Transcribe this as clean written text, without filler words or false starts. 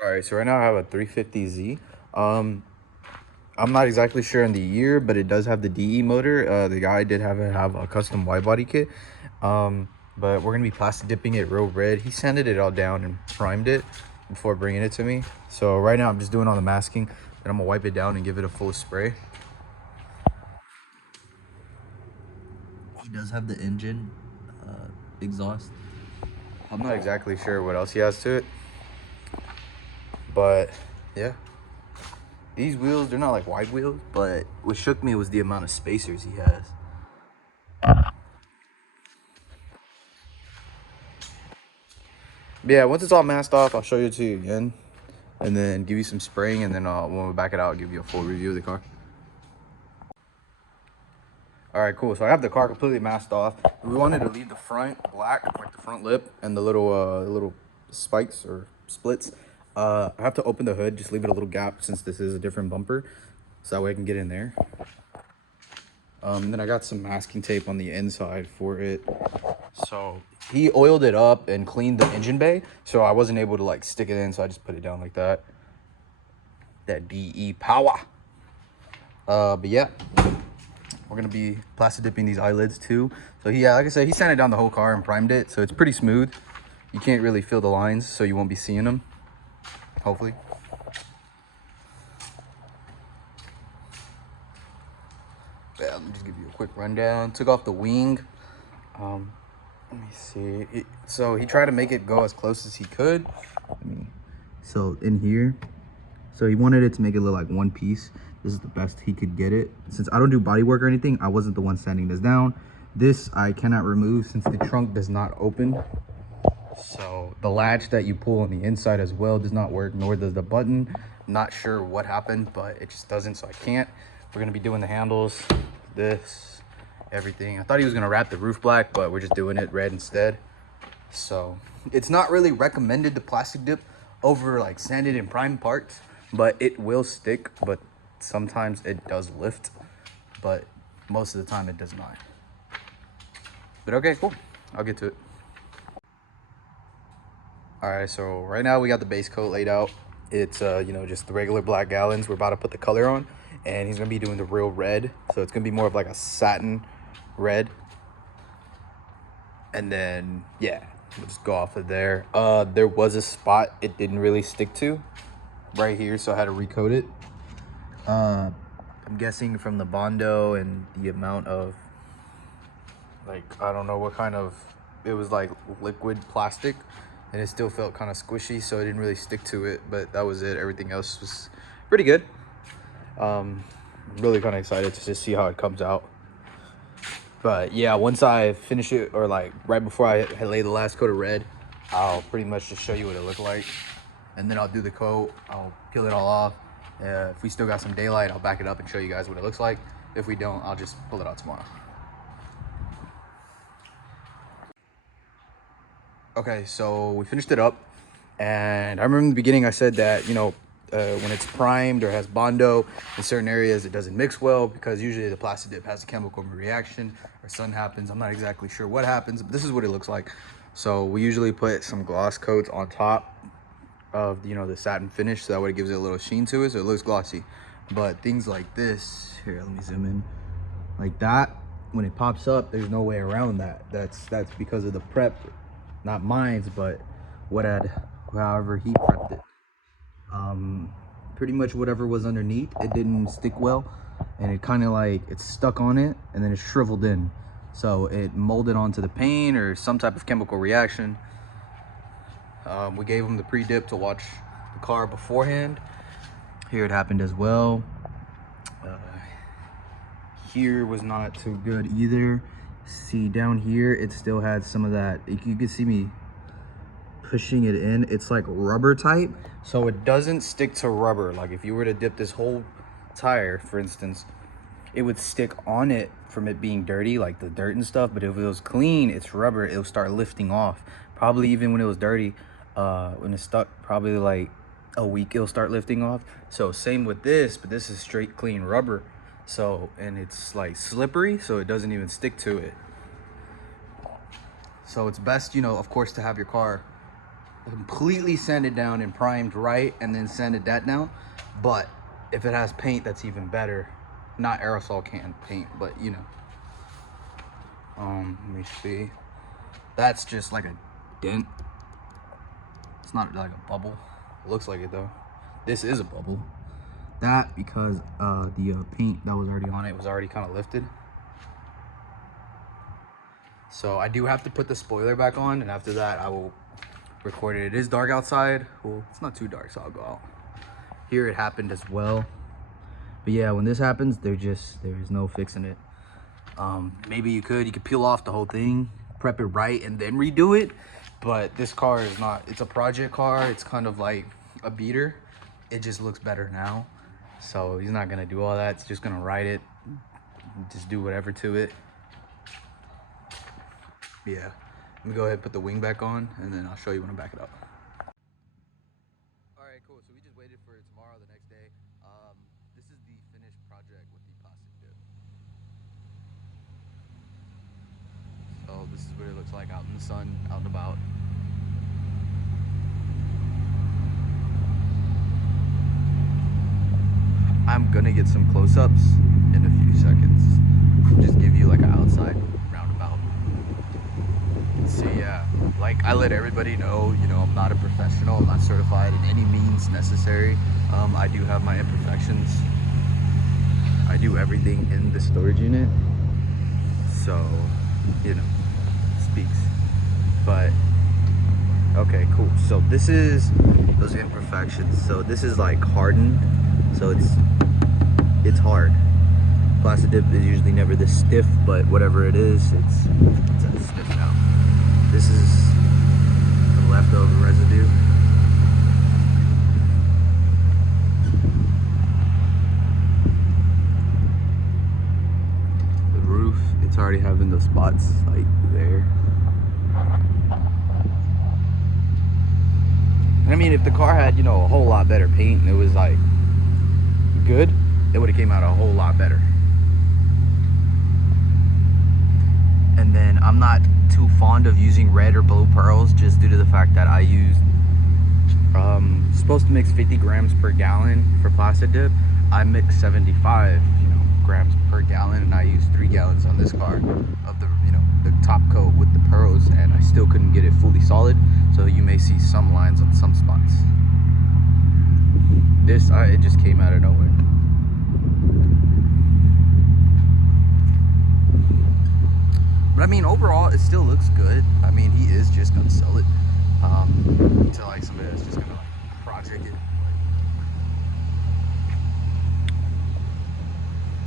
All right, so right now I have a 350Z. Um, I'm not exactly sure on the year, but it does have the DE motor. The guy did have a custom wide body kit. But we're gonna be plastic dipping it real red. He sanded it all down and primed it before bringing it to me. So right now I'm just doing all the masking. Then I'm gonna wipe it down and give it a full spray. He does have the engine exhaust. I'm not exactly sure what else he has to it, but yeah. These wheels, they're not like wide wheels, but what shook me was the amount of spacers he has. But yeah, once it's all masked off, I'll show you to you again, and then give you some spraying, and then when we back it out, I'll give you a full review of the car. All right, cool. So I have the car completely masked off. We wanted to leave the front black, like the front lip, and the little spikes or splits. I have to open the hood, just leave it a little gap since this is a different bumper, so that way I can get in there. And then I got some masking tape on the inside for it. So he oiled it up and cleaned the engine bay, so I wasn't able to like stick it in, so I just put it down like that. That DE power. But yeah, we're gonna be plastic dipping these eyelids too. So yeah, like I said, he sanded down the whole car and primed it, so it's pretty smooth. You can't really feel the lines, so you won't be seeing them, hopefully. Yeah, let me just give you a quick rundown. Took off the wing. Let me see. So he tried to make it go as close as he could. So in here, so he wanted it to make it look like one piece. This is the best he could get it. Since I don't do body work or anything, I wasn't the one sanding this down. This I cannot remove since the trunk does not open. So the latch that you pull on the inside as well does not work, nor does the button. Not sure what happened, but it just doesn't, so I can't. We're gonna be doing the handles, this, everything. I thought he was gonna wrap the roof black, but we're just doing it red instead. So it's not really recommended to plastic dip over like sanded and primed parts, but it will stick. But sometimes it does lift, but most of the time it does not. But okay, cool, I'll get to it. All right, so right now we got the base coat laid out. It's you know, just the regular black gallons. We're about to put the color on, and he's gonna be doing the real red, so it's gonna be more of like a satin red. And then yeah, we'll just go off of there. There was a spot it didn't really stick to right here, so I had to recoat it. I'm guessing from the Bondo and the amount of, like, I don't know what kind of, it was like liquid plastic, and it still felt kind of squishy, so I didn't really stick to it, but that was it. Everything else was pretty good. Really kind of excited to just see how it comes out. But yeah, once I finish it, or like right before I lay the last coat of red, I'll pretty much just show you what it looked like, and then I'll do the coat. I'll peel it all off. If we still got some daylight, I'll back it up and show you guys what it looks like. If we don't, I'll just pull it out tomorrow. Okay, so we finished it up, and I remember in the beginning I said that, you know, when it's primed or has Bondo in certain areas, it doesn't mix well because usually the plastic dip has a chemical reaction or something happens. I'm not exactly sure what happens, but this is what it looks like. So we usually put some gloss coats on top of, you know, the satin finish, so that way it gives it a little sheen to it, so it looks glossy. But things like this, here, let me zoom in, like that, when it pops up, there's no way around that. That's because of the prep, not mine's, but what had, however he prepped it. Pretty much whatever was underneath, it didn't stick well, and it kind of like, it's stuck on it and then it shriveled in, so it molded onto the paint or some type of chemical reaction. We gave him the pre-dip to watch the car beforehand. Here it happened as well. Here was not too good either. See, down here it still had some of that, you can see me pushing it in. It's like rubber type, so it doesn't stick to rubber. Like if you were to dip this whole tire, for instance, it would stick on it from it being dirty, like the dirt and stuff. But if it was clean, it's rubber, it'll start lifting off. Probably even when it was dirty, when it's stuck, probably like a week, it'll start lifting off. So same with this, but this is straight clean rubber. So, and it's like slippery, so it doesn't even stick to it. So it's best, you know, of course, to have your car completely sanded down and primed right, and then sanded that down. But if it has paint, that's even better. Not aerosol can paint, but you know. Let me see. That's just like a dent. It's not like a bubble. It looks like it though. This is a bubble. That because the paint that was already on it was already kind of lifted. So I do have to put the spoiler back on, and after that I will record it. It is dark outside. Well, it's not too dark, so I'll go out. Here it happened as well. But yeah, when this happens, there is no fixing it. Maybe you could peel off the whole thing, prep it right, and then redo it. But this car is not, it's a project car. It's kind of like a beater. It just looks better now. So he's not gonna do all that. It's just gonna ride it, just do whatever to it. Yeah, let me go ahead and put the wing back on, and then I'll show you when I back it up. All right, cool. So we just waited for tomorrow, the next day. This is the finished project with the plastic dip. So this is what it looks like out in the sun, out and about. I'm gonna get some close-ups in a few seconds. Just give you like an outside roundabout. So yeah, like I let everybody know, you know, I'm not a professional. I'm not certified in any means necessary. I do have my imperfections. I do everything in the storage unit. So, you know, speaks. But okay, cool. So this is those imperfections. So this is like hardened. So it's hard. Plasti dip is usually never this stiff, but whatever it is, it's stiff now. This is the leftover residue. The roof, it's already having those spots like there. And I mean, if the car had, you know, a whole lot better paint and it was like good, it would have came out a whole lot better. And then I'm not too fond of using red or blue pearls, just due to the fact that I used supposed to mix 50 grams per gallon for plasti dip. I mixed 75 grams per gallon, and I used 3 gallons on this car of the the top coat with the pearls, and I still couldn't get it fully solid. So you may see some lines on some spots. This it just came out of nowhere. But I mean, overall, it still looks good. I mean, he is just gonna sell it to like somebody that's just